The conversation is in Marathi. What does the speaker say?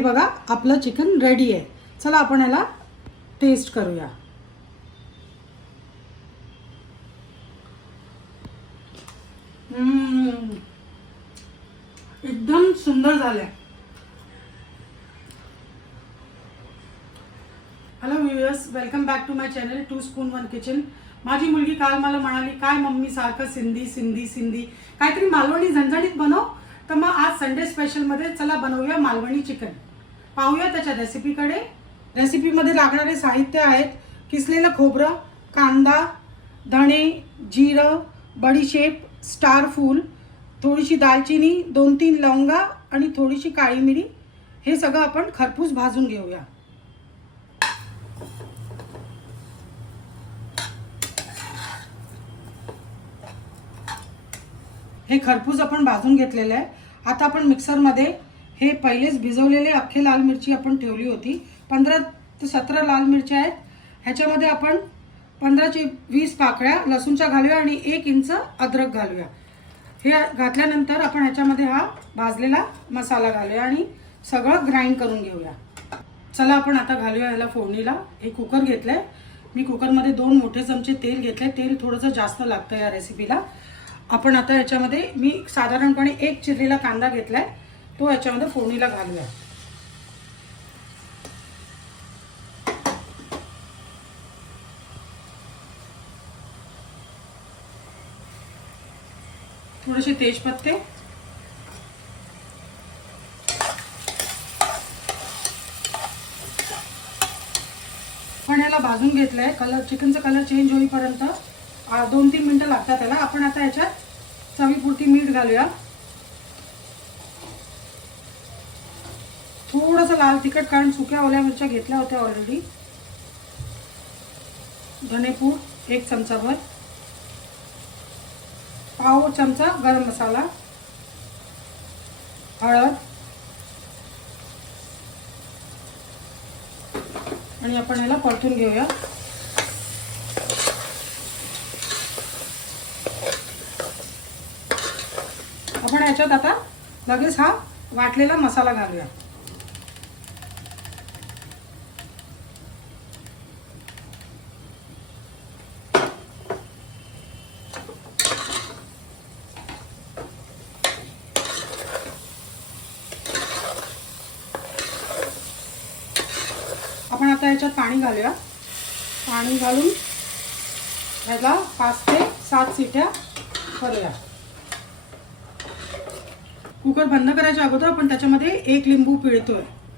बघा आपलं चिकन रेडी आहे. चला आपण याला टेस्ट करूया. एकदम सुंदर झालंय. Hello viewers, welcome back to my channel 2 spoon 1 kitchen. माझी मुलगी काल मला म्हणाली, काय मम्मी सारखं सिंधी सिंधी सिंधी काहीतरी मालवणी झणझणीत बनव. तर मग आज संडे स्पेशलमध्ये चला बनवूया मालवणी चिकन. पाहूया त्याच्या रेसिपीकडे. रेसिपीमध्ये लागणारे साहित्य आहेत: किसलेलं खोबरं, कांदा, धणे, जिरं, बडीशेप, स्टार फूल, थोडीशी दालचिनी, 2-3 लवंगा आणि थोडीशी काळी मिरी. हे सगळं आपण खरपूस भाजून घेऊया. हे खरपूस आपण भाजून घेतलेलं आहे. आता आपण मिक्सरमध्ये हे पहिलेच भिजवलेले अख्खे लाल मिरची आपण ठेवली होती. 15 ते 17 लाल मिरच्या आहेत. ह्याच्यामध्ये आपण 15 ते 20 पाकळ्या लसूणच्या घालूया आणि 1 इंच अद्रक घालूया. हे घातल्यानंतर आपण ह्याच्यामध्ये हा भाजलेला मसाला घालूया आणि सगळं ग्राइंड करून घेऊया. चला आपण आता घालूया ह्याला फोडणीला. एक कुकर घेतलंय मी. कुकरमध्ये 2 मोठे चमचे तेल घेतले. तेल थोडंसं जास्त लागतं या रेसिपीला. आपण आता ह्याच्यामध्ये मी साधारणपणे 1 चिरलेला कांदा घेतलाय, तो ह्याच्यामध्ये फोडणीला घालूया. थोडेसे तेजपत्ते, पण याला भाजून घेतलंय. कलर, चिकनचा कलर चेंज होईपर्यंत 2-3 मिनिटं लागतात त्याला. आपण आता याच्यात चवीपुरती मीठ घालूया. थोडंसं लाल तिखट, कारण सुक्या ओल्या मिरच्या घेतल्या होत्या ऑलरेडी. धनेपूड 1 चमचाभर, पाव चमचा गरम मसाला, हळद आणि आपण याला परतून घेऊया. आपण याच्यात आता लगेच हा वाटलेला मसाला घालूया. आपण आता याच्यात पाणी घालूया. पाणी घालून याला 5 ते 7 शिट्या करूया. कुकर बंद करायच्या अगोदर आपण त्याच्यामध्ये 1 लिंबू पिळतोय.